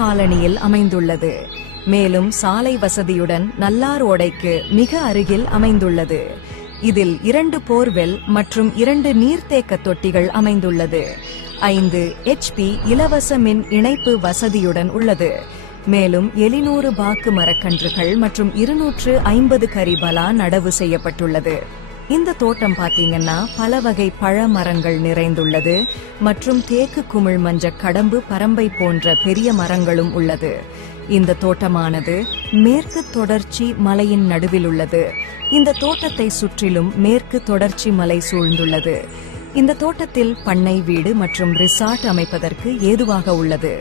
காலனியில் அமைந்துள்ளது. மேலும் சாலை வசதியுடன் நல்லார் ஓடைக்கு மிக அருகில் அமைந்துள்ளது. இதில் 2 போர்வெல் மற்றும் 2 நீர்த்தேக்க தொட்டிகள் அமைந்துள்ளது. 5 HP இலவச மின் இணைப்பு வசதியுடன் உள்ளது. மேலும் 700 பாக்கு மரக்கன்றுகள் மற்றும் 250 கரிபலா நடவு செய்யப்பட்டுள்ளது. இந்த தோட்டம் பாத்தீங்கன்னா பல வகை பழ மரங்கள் நிறைந்துள்ளது மற்றும் தேக்கு, குமிழ், மஞ்ச, கடம்பு, பரம்பை போன்ற பெரிய மரங்களும் உள்ளது. இந்த தோட்டமானது மேற்கு தொடர்ச்சி மலையின் நடுவில் உள்ளது. இந்த தோட்டத்தை சுற்றிலும் மேற்கு தொடர்ச்சி மலை சூழ்ந்துள்ளது. இந்த தோட்டத்தில் பண்ணை வீடு மற்றும் ரிசார்ட் அமைப்பதற்கு ஏதுவாக உள்ளது.